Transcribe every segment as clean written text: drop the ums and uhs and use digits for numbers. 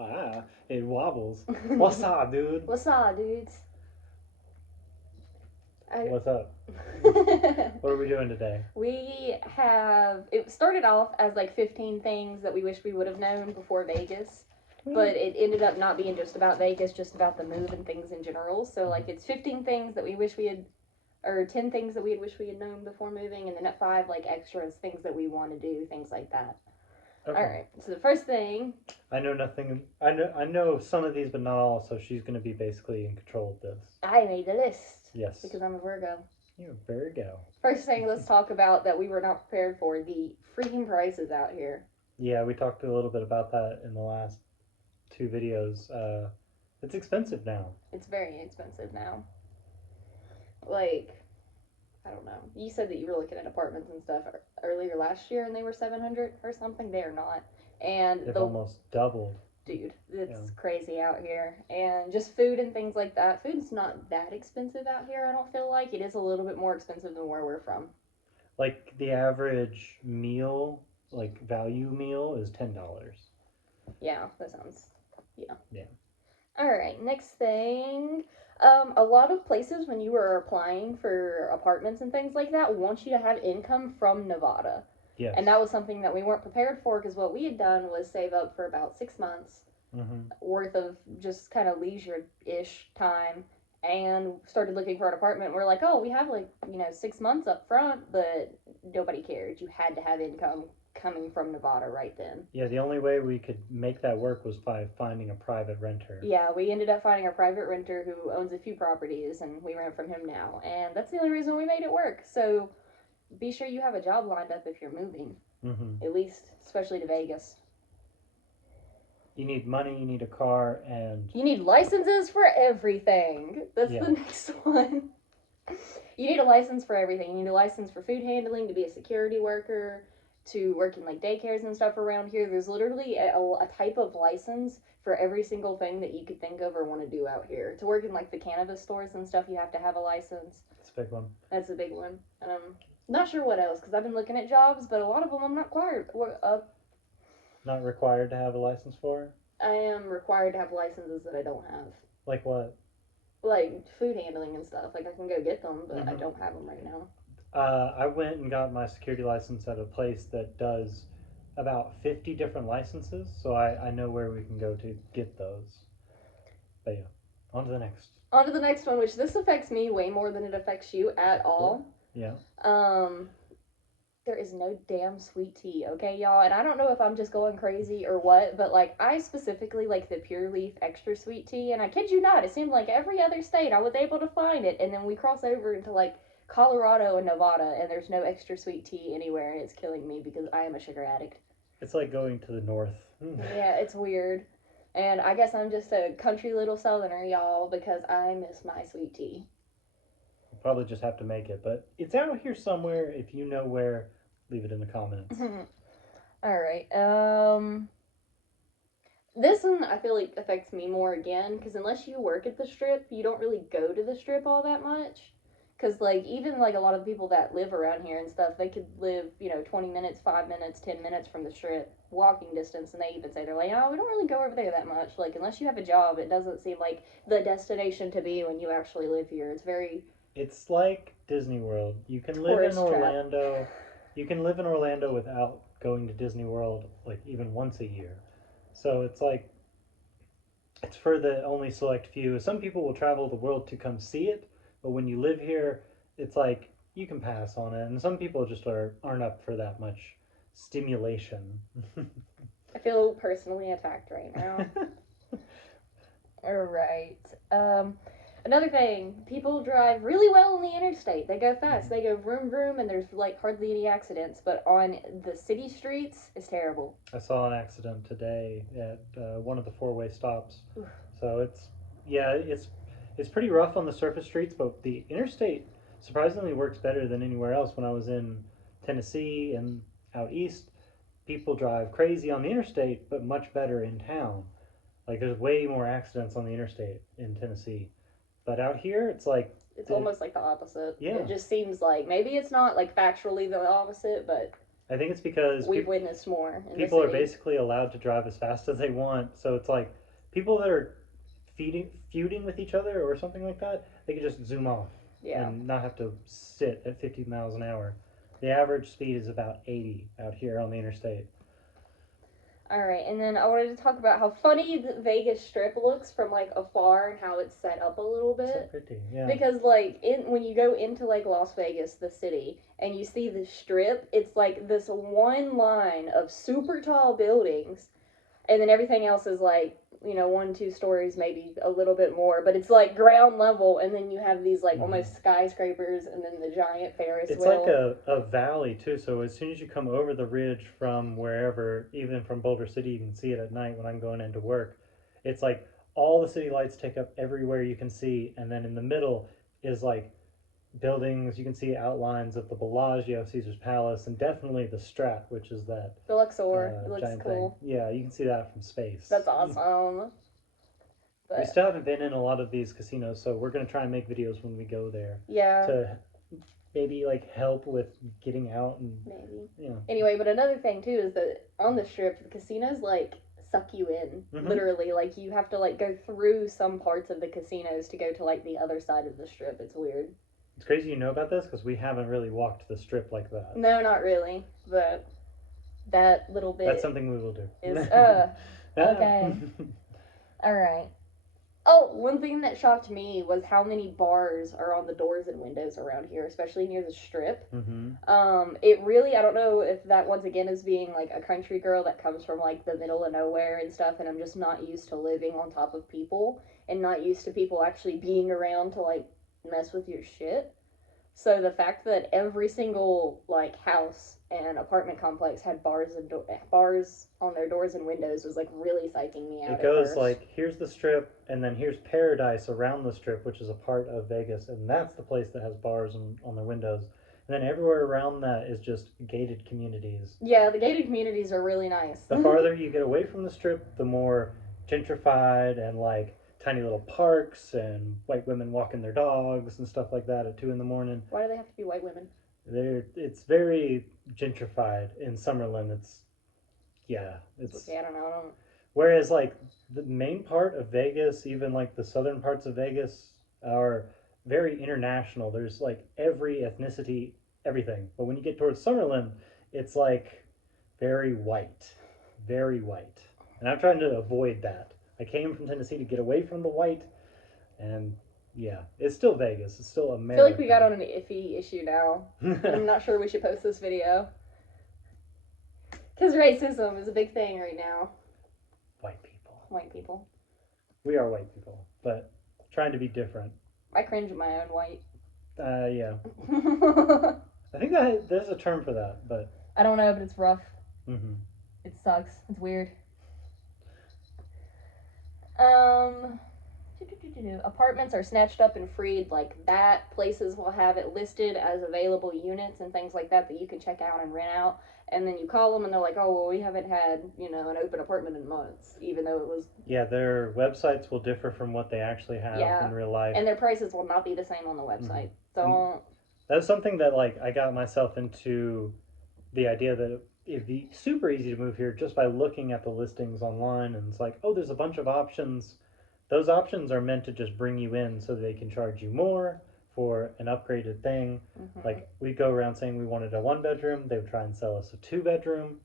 Ah, it wobbles. What's up, dude? What's up, dudes? I... What's up? What are we doing today? We have. It started off as like 15 things that we wish we would have known before Vegas, but it ended up not being just about Vegas, just about the move and things in general. So, like, it's 15 things that we wish we had, or 10 things that we wish we had known before moving, and then at 5, like, extras, things that we want to do, things like that. Okay. All right. So, the first thing. I know nothing. I know some of these, but not all. So she's going to be basically in control of this. I made a list. Yes. Because I'm a Virgo. You're a Virgo. First thing, let's talk about that we were not prepared for the freaking prices out here. Yeah, we talked a little bit about that in the last 2 videos. It's expensive now. It's very expensive now. Like, I don't know. You said that you were looking at apartments and stuff earlier last year, and they were 700 or something. They are not, and They've almost doubled. Dude, it's crazy out here, and just food and things like that. Food's not that expensive out here. I don't feel like it is a little bit more expensive than where we're from. Like the average meal, like value meal, is $10. Yeah, that sounds. Yeah. Yeah. All right, next thing. A lot of places when you were applying for apartments and things like that want you to have income from Nevada. Yes. And that was something that we weren't prepared for because what we had done was save up for about 6 months worth of just kind of leisure-ish time and started looking for an apartment. We're like, oh, we have 6 months up front, but nobody cared. You had to have income coming from Nevada right then. Yeah, the only way we could make that work was by finding a private renter. Yeah, we ended up finding a private renter who owns a few properties, and we rent from him now. And that's the only reason we made it work. So be sure you have a job lined up if you're moving. At least, especially to Vegas. You need money, you need a car, and... You need licenses for everything. That's the next one. You need a license for everything. You need a license for food handling, to be a security worker, to work in like daycares and stuff around here. There's literally a type of license for every single thing that you could think of or want to do out here. To work in like the cannabis stores and stuff, you have to have a license. That's a big one. That's a big one. Not sure what else, because I've been looking at jobs, but a lot of them I'm not required. Not required to have a license for? I am required to have licenses that I don't have. Like what? Like food handling and stuff. Like I can go get them, but I don't have them right now. I went and got my security license at a place that does about 50 different licenses, so I know where we can go to get those. But yeah, on to the next. On to the next one, which this affects me way more than it affects you at all. Yeah. There is no damn sweet tea, okay, y'all? And I don't know if I'm just going crazy or what, but like I specifically like the Pure Leaf extra sweet tea, and I kid you not, it seemed like every other state I was able to find it, and then we cross over into like Colorado and Nevada, and there's no extra sweet tea anywhere, and it's killing me because I am a sugar addict. It's like going to the north. Yeah, it's weird. And I guess I'm just a country little southerner, y'all, because I miss my sweet tea. We'll probably just have to make it, but it's out here somewhere. If you know where, leave it in the comments. All right. This one I feel like affects me more again, because unless you work at the Strip, you don't really go to the Strip all that much. Because, like, even, like, a lot of the people that live around here and stuff, they could live, 20 minutes, 5 minutes, 10 minutes from the Strip, walking distance, and they even say, they're like, oh, we don't really go over there that much. Like, unless you have a job, it doesn't seem like the destination to be when you actually live here. It's very... It's like Disney World. You can live in Orlando. You can live in Orlando without going to Disney World, like, even once a year. So it's like... It's for the only select few. Some people will travel the world to come see it, but when you live here, it's like you can pass on it, and some people just aren't up for that much stimulation. I feel personally attacked right now. All right. Another thing, people drive really well on the interstate. They go fast. They go vroom vroom, and there's like hardly any accidents. But on the city streets, it's terrible. I saw an accident today at one of the four-way stops. So it's pretty rough on the surface streets, but the interstate surprisingly works better than anywhere else. When I was in Tennessee and out east, people drive crazy on the interstate, but much better in town. Like there's way more accidents on the interstate in Tennessee. But out here, it's like... It's almost like the opposite. Yeah. It just seems like, maybe it's not like factually the opposite, but... I think it's because we've witnessed more in the people are city. basically allowed to drive as fast as they want. So it's like people that are feuding with each other or something like that, they can just zoom off Yeah. and not have to sit at 50 miles an hour. The average speed is about 80 out here on the interstate. All right, and then I wanted to talk about how funny the Vegas Strip looks from like afar and how it's set up a little So bit. pretty, yeah. Because like when you go into like Las Vegas, the city, and you see the Strip, it's like this one line of super tall buildings, and then everything else is like 1, 2 stories, maybe a little bit more, but it's like ground level, and then you have these like almost skyscrapers, and then the giant Ferris It's like wheel. a valley too. So as soon as you come over the ridge from wherever, even from Boulder City, you can see it at night when I'm going into work. It's like all the city lights take up everywhere you can see, and then in the middle is like buildings. You can see outlines of the Bellagio, Caesar's Palace, and definitely the Strat, which is that The Luxor, it looks giant thing. cool. Yeah, you can see that from space. That's awesome. We But still haven't been in a lot of these casinos, so we're gonna try and make videos when we go there yeah, to maybe like help with getting out and maybe. you know. Anyway, but another thing too is that on the Strip, the casinos like suck you in, literally. Like you have to like go through some parts of the casinos to go to like the other side of the Strip. It's weird. It's crazy you know about this because we haven't really walked the Strip like that. No, not really. But that little bit. That's something we will do. Is okay. All right. Oh, one thing that shocked me was how many bars are on the doors and windows around here, especially near the Strip. It really, I don't know if that once again is being like a country girl that comes from like the middle of nowhere and stuff, and I'm just not used to living on top of people and not used to people actually being around to like mess with your shit. So the fact that every single like house and apartment complex had bars on their doors and windows was like really psyching me out. It At goes first. like here's the Strip, and then here's Paradise around the Strip, which is a part of Vegas, and that's the place that has bars on their windows. And then everywhere around that is just gated communities. Yeah, the gated communities are really nice. The farther you get away from the Strip, the more gentrified and like tiny little parks and white women walking their dogs and stuff like that at 2 in the morning. Why do they have to be white women? It's very gentrified in Summerlin. It's okay. I don't know. I don't. Whereas like the main part of Vegas, even like the southern parts of Vegas, are very international. There's like every ethnicity, everything. But when you get towards Summerlin, it's like very white, very white. And I'm trying to avoid that. I came from Tennessee to get away from the white, and yeah, it's still Vegas. It's still America. I feel like we got on an iffy issue now. I'm not sure we should post this video. Because racism is a big thing right now. White people. White people. We are white people, but trying to be different. I cringe at my own white. Yeah. I think there's a term for that, but I don't know, but it's rough. Mm-hmm. It sucks. It's weird. Apartments are snatched up and freed like that. Places will have it listed as available units and things like that that you can check out and rent out. And then you call them and they're like, oh, well, we haven't had, an open apartment in months, even though it was. Yeah, their websites will differ from what they actually have in real life. And their prices will not be the same on the website. So that's something that like I got myself into the idea that it'd be super easy to move here just by looking at the listings online, and it's like, oh, there's a bunch of options. Those options are meant to just bring you in so they can charge you more for an upgraded thing. Like we go around saying we wanted a 1-bedroom, they would try and sell us a 2-bedroom.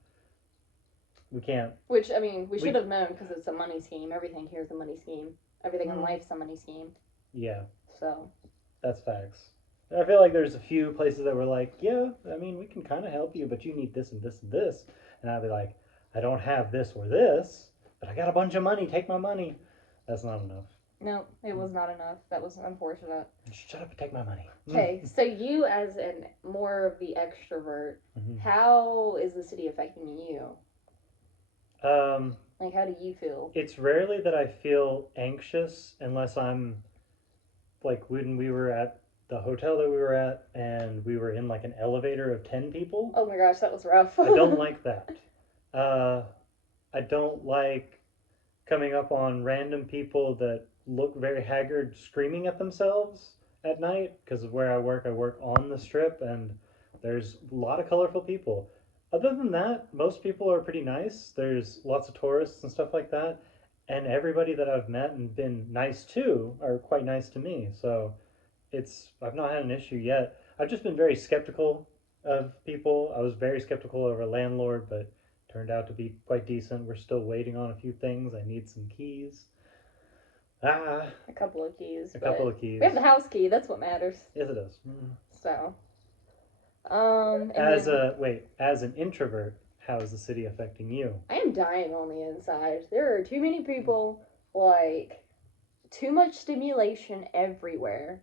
We can't. Which I mean, we should have known because it's a money scheme. Everything here is a money scheme. Everything in life's a money scheme. Yeah. So. That's facts. I feel like there's a few places that were like, yeah, I mean, we can kind of help you, but you need this and this and this. And I'd be like, I don't have this or this, but I got a bunch of money. Take my money. That's not enough. No, it was not enough. That was unfortunate. Shut up and take my money. Okay, so you as an more of the extrovert, how is the city affecting you? Like, how do you feel? It's rarely that I feel anxious unless I'm, like when we were at the hotel that we were at and we were in like an elevator of 10 people. Oh my gosh, that was rough. I don't like that. I don't like coming up on random people that look very haggard screaming at themselves at night, because of where I work on the Strip, and there's a lot of colorful people. Other than that, most people are pretty nice. There's lots of tourists and stuff like that, and everybody that I've met and been nice to are quite nice to me. So it's I've not had an issue yet. I've just been very skeptical of people. I was very skeptical of our landlord, but turned out to be quite decent. We're still waiting on a few things. I need some keys. Ah, A couple of keys, a couple but of keys. we have the house key. That's what matters. Yes, it is. Mm. So, and As then a wait, as an introvert, how is the city affecting you? I am dying on the inside. There are too many people, like, too much stimulation everywhere.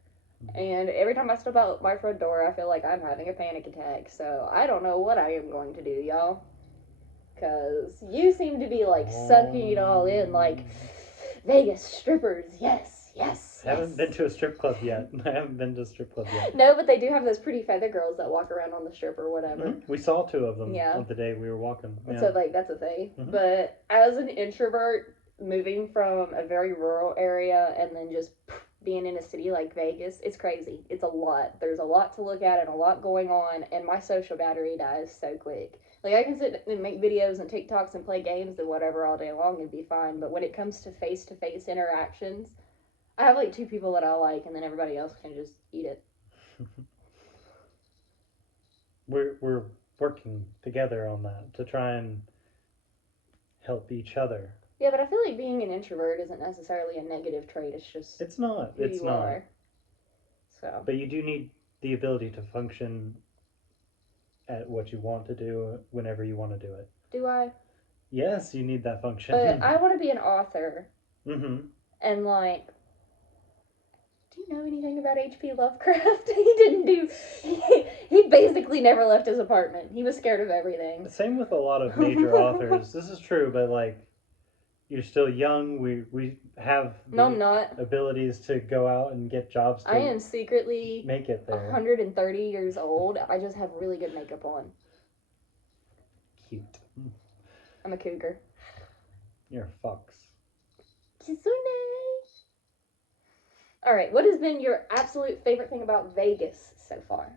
And every time I step out my front door, I feel like I'm having a panic attack. So I don't know what I am going to do, y'all. Because you seem to be, like, sucking it all in, like, Vegas, strippers, yes, yes, I haven't been yes. to a strip club yet. I haven't been to a strip club yet. No, but they do have those pretty feather girls that walk around on the strip or whatever. We saw two of them Yeah. on the day we were walking. Yeah. So, like, that's a thing. Mhm. But as an introvert, moving from a very rural area and then just being in a city like Vegas, it's crazy. It's a lot. There's a lot to look at and a lot going on, and my social battery dies so quick. Like, I can sit and make videos and TikToks and play games and whatever all day long and be fine, but when it comes to face interactions, I have like two people that I like, and then everybody else can just eat it. We're working together on that to try and help each other. Yeah, but I feel like being an introvert isn't necessarily a negative trait. It's just It's not. who It's you not. are. So. But you do need the ability to function at what you want to do whenever you want to do it. Do I? Yes, you need that function. But I want to be an author. Mm-hmm. And like, do you know anything about H.P. Lovecraft? He didn't do. He basically never left his apartment. He was scared of everything. Same with a lot of major authors. This is true, but like you're still young. We have No, the I'm not. abilities to go out and get jobs to I am secretly make it there. 130 years old. I just have really good makeup on. Cute. I'm a cougar. You're a fox. Kitsune. All right, what has been your absolute favorite thing about Vegas so far?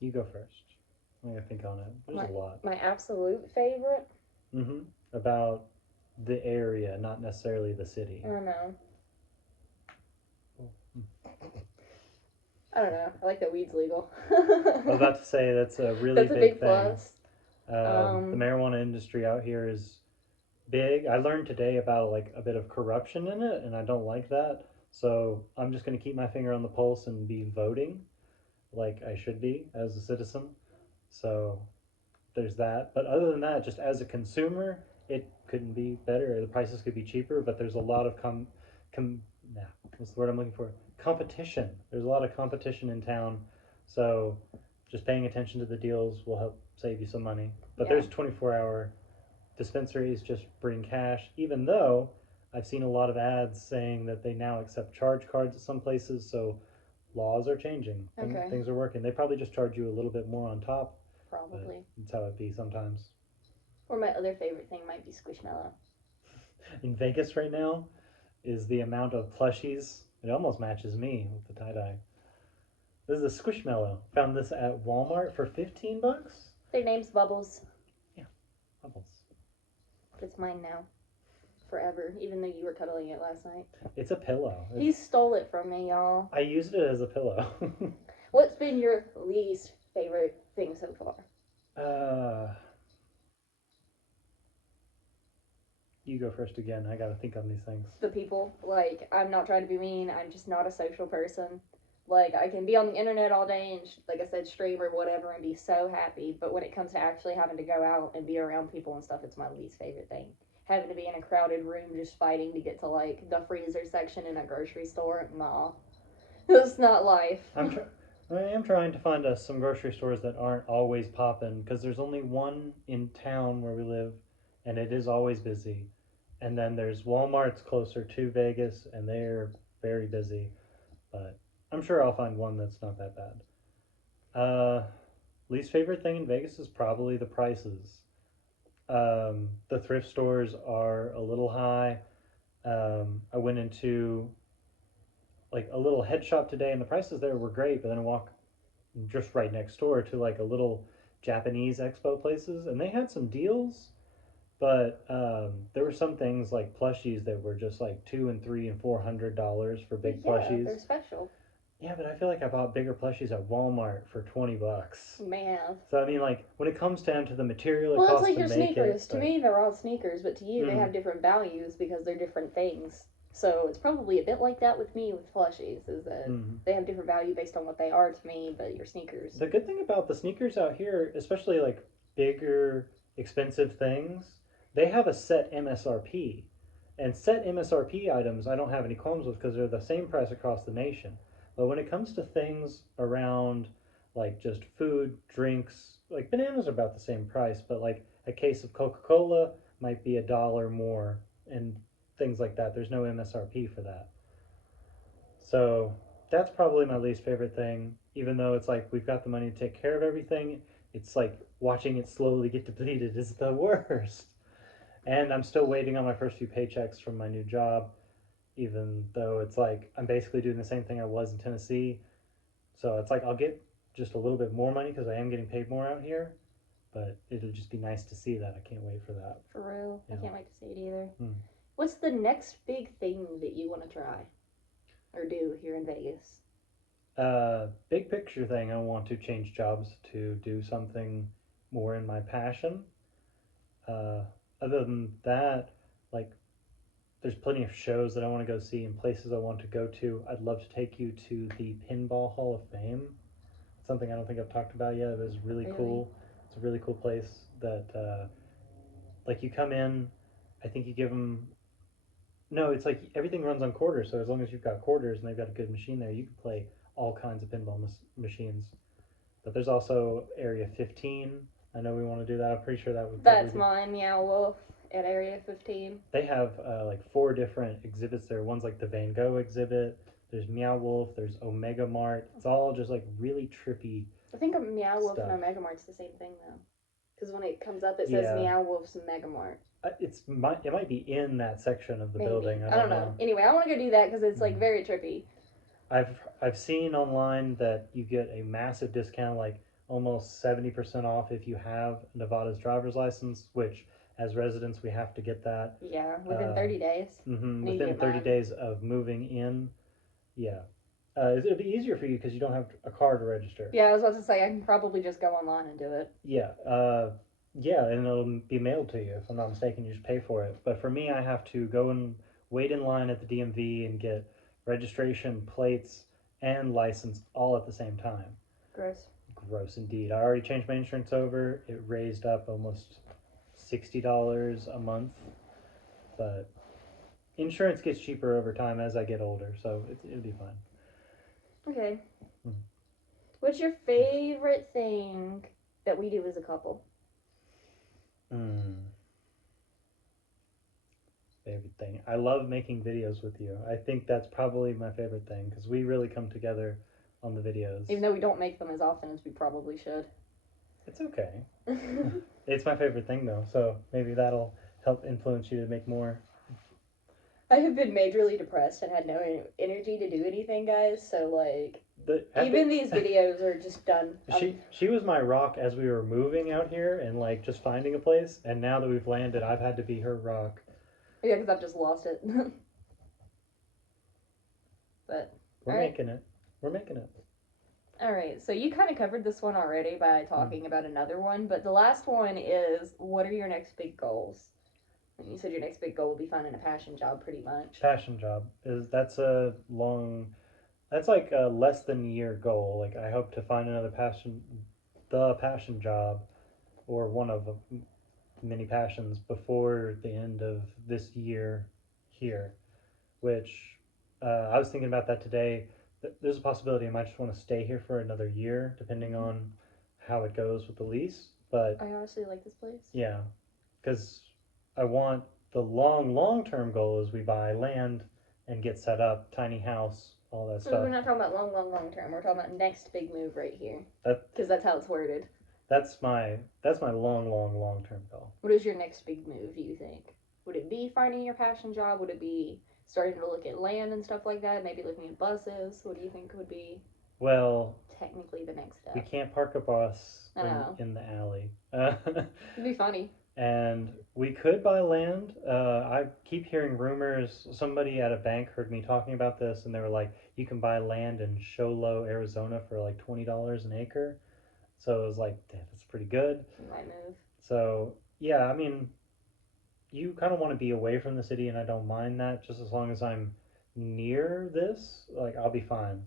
You go first. I'm gonna think on it. There's a lot. My absolute favorite? About the area, not necessarily the city. I don't know. I don't know. I like that weed's legal. I was about to say that's a really that's a big big thing. plus. The marijuana industry out here is big. I learned today about like a bit of corruption in it, and I don't like that. So I'm just going to keep my finger on the pulse and be voting like I should be as a citizen. So there's that. But other than that, just as a consumer, it couldn't be better. The prices could be cheaper, but there's a lot of what's the word I'm looking for? Competition. There's a lot of competition in town. So just paying attention to the deals will help save you some money. But there's 24-hour dispensaries just bring cash, even though I've seen a lot of ads saying that they now accept charge cards at some places, so laws are changing. Okay. Things are working. They probably just charge you a little bit more on top. Probably. That's how it be sometimes. Or my other favorite thing might be Squishmallow. In Vegas right now is the amount of plushies. It almost matches me with the tie-dye. This is a Squishmallow. Found this at Walmart for $15. Their name's Bubbles. Yeah, Bubbles. It's mine now. Forever, even though you were cuddling it last night. It's a pillow. He stole it from me, y'all. I used it as a pillow. What's been your least favorite thing so far? You go first again. I gotta think on these things. The people. Like, I'm not trying to be mean. I'm just not a social person. Like, I can be on the internet all day and, like I said, stream or whatever and be so happy. But when it comes to actually having to go out and be around people and stuff, it's my least favorite thing. Having to be in a crowded room just fighting to get to, like, the freezer section in a grocery store, nah. It's not life. I am trying to find some grocery stores that aren't always popping, because there's only one in town where we live, and it is always busy. And then there's Walmart's closer to Vegas, and they're very busy. But I'm sure I'll find one that's not that bad. Least favorite thing in Vegas is probably the prices. The thrift stores are a little high. I went into like a little head shop today, and the prices there were great, but then I walk just right next door to like a little Japanese expo places, and they had some deals. But there were some things like plushies that were just like $200 and $300 and $400 for big Yeah, plushies. they're special. Yeah, but I feel like I bought bigger plushies at Walmart for $20. Man. So I mean, like when it comes down to the material it Well, it's costs like to your make it, sneakers. To but me, they're all sneakers, but to you, they mm, have different values because they're different things. So it's probably a bit like that with me with plushies, is that mm. they have different value based on what they are to me, but your sneakers. The good thing about the sneakers out here, especially like bigger, expensive things, they have a set MSRP. And set MSRP items I don't have any qualms with because they're the same price across the nation. But when it comes to things around like just food, drinks, like bananas are about the same price, but like a case of Coca Cola might be $1 more and things like that. There's no MSRP for that. So that's probably my least favorite thing. Even though it's like we've got the money to take care of everything, it's like watching it slowly get depleted is the worst. And I'm still waiting on my first few paychecks from my new job, even though it's like I'm basically doing the same thing I was in Tennessee. So it's like I'll get just a little bit more money because I am getting paid more out here, but it'll just be nice to see that. I can't wait for that. For real. I Yeah. can't wait to see it either. Hmm. What's the next big thing that you want to try or do here in Vegas? Big picture thing, I want to change jobs to do something more in my passion. Uh, Other than that, like there's plenty of shows that I want to go see and places I want to go to. I'd love to take you to the Pinball Hall of Fame. It's something I don't think I've talked about yet. It was really Really? cool. It's a really cool place that, like, you come in. I think you give them. No, it's like everything runs on quarters. So as long as you've got quarters and they've got a good machine there, you can play all kinds of pinball machines. But there's also Area 15. I know we want to do that. I'm pretty sure that would probably That's be. mine, Meow Wolf, at Area 15. They have like four different exhibits there. One's like the Van Gogh exhibit. There's Meow Wolf. There's Omega Mart. It's all just like really trippy I think a Meow Wolf and stuff. Omega Mart's the same thing, though. Because when it comes up, it says Yeah, Meow Wolf's Mega Mart. it might be in that section of the Maybe. building. I I don't don't know. know. Anyway, I want to go do that because it's like Mm. very trippy. I've seen online that you get a massive discount, like almost 70% off if you have Nevada's driver's license. Which, as residents, we have to get that. Yeah, within 30 days. I need to Within get 30 mine. days of moving in. Yeah, it'll be easier for you because you don't have a car to register. Yeah, I was about to say, I can probably just go online and do it. Yeah, yeah, and it'll be mailed to you if I'm not mistaken. You just pay for it. But for me, I have to go and wait in line at the DMV and get registration, plates, and license all at the same time. Gross. Gross indeed. I already changed my insurance over. It raised up almost $60 a month, but insurance gets cheaper over time as I get older, so it'll be fine. Okay. Hmm. What's your favorite thing that we do as a couple? Mm. Favorite thing. I love making videos with you. I think that's probably my favorite thing because we really come together on the videos. Even though we don't make them as often as we probably should. It's okay. It's my favorite thing though, so maybe that'll help influence you to make more. I have been majorly depressed and had no energy to do anything, guys. So like, even these videos are just done. She was my rock as we were moving out here and like just finding a place, and now that we've landed, I've had to be her rock. Yeah, because I've just lost it. But We're all right. making it. We're making it. All right, so you kind of covered this one already by talking about another one, but the last one is, what are your next big goals? And you said your next big goal will be finding a passion job, pretty much. Passion job is that's a long. That's like a less than a year goal. Like I hope to find the passion job, or one of many passions before the end of this year here. Which I was thinking about that today. There's a possibility I might just want to stay here for another year, depending on how it goes with the lease. But I honestly like this place. yeah, because I want the long term goal is we buy land and get set up, tiny house, all that So stuff. we're not talking about long term. We're talking about next big move right here. That Because that's how it's worded. that's my long term goal. What is your next big move, you think? Would it be finding your passion job? Would it be starting to look at land and stuff like that? Maybe looking at buses? What do you think would be? Well, technically the next we step. can't park a bus I know. in the alley. It'd be funny. And we could buy land. I keep hearing rumors. Somebody at a bank heard me talking about this, and they were like, "You can buy land in Show Low, Arizona, for like $20 an acre." So it was like, "Damn, that's pretty good." Might move. So yeah, I mean, you kind of want to be away from the city, and I don't mind that, just as long as I'm near this. Like, I'll be fine.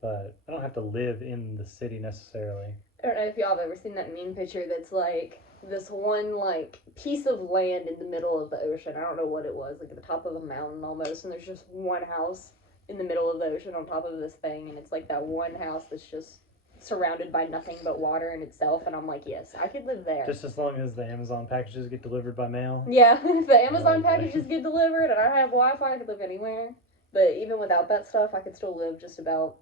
But I don't have to live in the city necessarily. I don't know if y'all have ever seen that meme picture that's like this one like piece of land in the middle of the ocean. I don't know what it was, like at the top of a mountain almost, and there's just one house in the middle of the ocean on top of this thing, and it's like that one house that's just surrounded by nothing but water in itself, and I'm like, yes, I could live there. Just as long as the Amazon packages get delivered by mail. Yeah, if the Amazon Oh, boy. packages get delivered and I have Wi-Fi, I could live anywhere. But even without that stuff, I could still live just about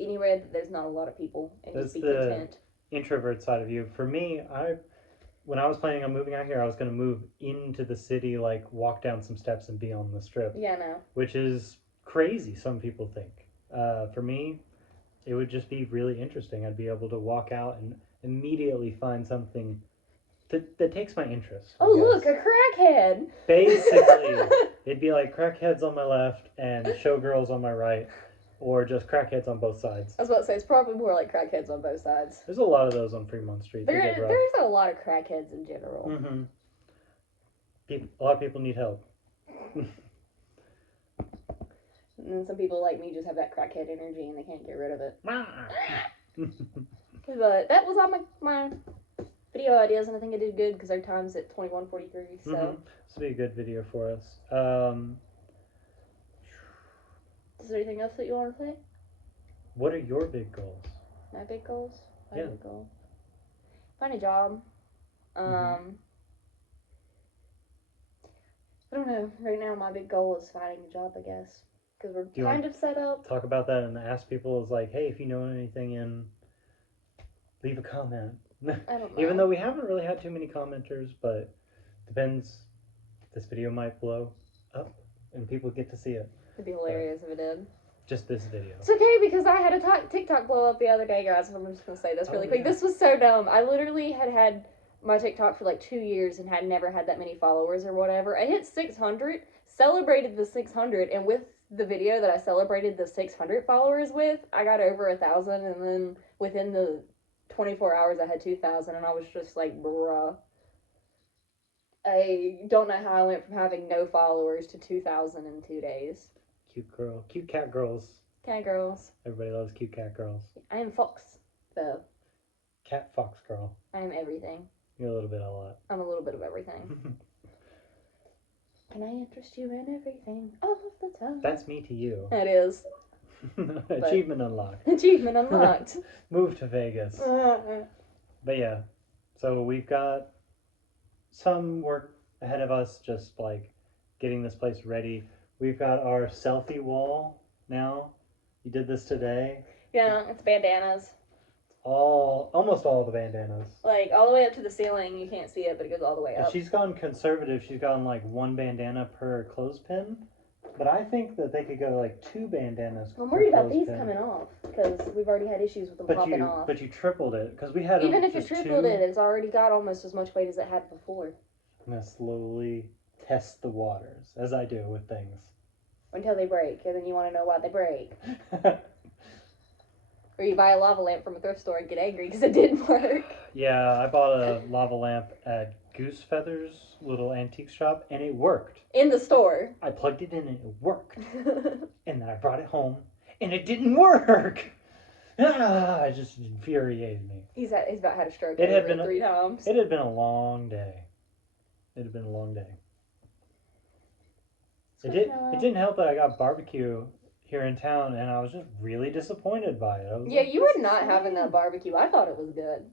anywhere that there's not a lot of people and That's just be the content. introvert side of you. For me, when I was planning on moving out here, I was going to move into the city, like walk down some steps and be on the strip, Yeah, no. which is crazy. Some people think. For me, it would just be really interesting. I'd be able to walk out and immediately find something that takes my interest. Oh, look, a crackhead! Basically, it'd be like crackheads on my left and showgirls on my right, or just crackheads on both sides. I was about to say, it's probably more like crackheads on both sides. There's a lot of those on Fremont Street. There's a lot of crackheads in general. Mm-hmm. A lot of people need help. And then some people like me just have that crackhead energy and they can't get rid of it. But that was all my video ideas, and I think I did good because our time's at 21:43. So this will be a good video for us. Is there anything else that you want to say? What are your big goals? My big goals? Yeah. Big goal. Find a job. I don't know. Right now, my big goal is finding a job, I guess. Because we're kind of set up. Talk about that and ask people, is like, hey, if you know anything leave a comment. I don't know. Even though we haven't really had too many commenters, but depends. This video might blow up and people get to see it. It'd be hilarious if it did. Just this video. It's okay because I had a TikTok blow up the other day, guys. And I'm just going to say this really quick. Yeah. This was so dumb. I literally had my TikTok for like 2 years and had never had that many followers or whatever. I hit 600, celebrated the 600, and with the video that I celebrated the 600 followers with, I got over 1,000, and then within the 24 hours I had 2,000, and I was just like, bruh. I don't know how I went from having no followers to 2,000 in 2 days. Cute cat girls. Cat girls. Everybody loves cute cat girls. I am Fox, though. Cat fox girl. I am everything. You're a little bit of a lot. I'm a little bit of everything. Can I interest you in everything all of the time? That's me to you. It is. Achievement unlocked. Achievement unlocked. Move to Vegas. But yeah, so we've got some work ahead of us, just like getting this place ready. We've got our selfie wall now. You did this today. Yeah, it's bandanas. Almost all the bandanas. Like all the way up to the ceiling. You can't see it, but it goes all the way up. And she's gone conservative. She's gone like one bandana per clothespin. But I think that they could go like 2 bandanas. I'm worried about these coming off because we've already had issues with them popping off. But you tripled it because we had even if you tripled it, it's already got almost as much weight as it had before. I'm gonna slowly test the waters as I do with things until they break, and then you want to know why they break. Or you buy a lava lamp from a thrift store and get angry because it didn't work. Yeah, I bought a lava lamp at Goose Feather's little antique shop, and it worked. In the store. I plugged it in and it worked. And then I brought it home, and it didn't work. It just infuriated me. He's about had a stroke. It had been 3 times. It had been a long day. It had been a long day. It didn't help that I got barbecue here in town, and I was just really disappointed by it. Yeah, like, you were not having that barbecue. I thought it was good.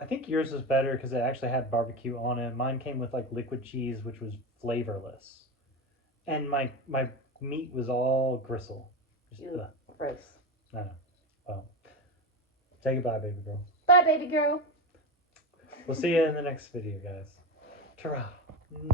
I think yours was better because it actually had barbecue on it. Mine came with like liquid cheese, which was flavorless, and my meat was all gristle. Gross. I know. Well, say goodbye, baby girl. Bye, baby girl. We'll see you in the next video, guys. Ta-ra.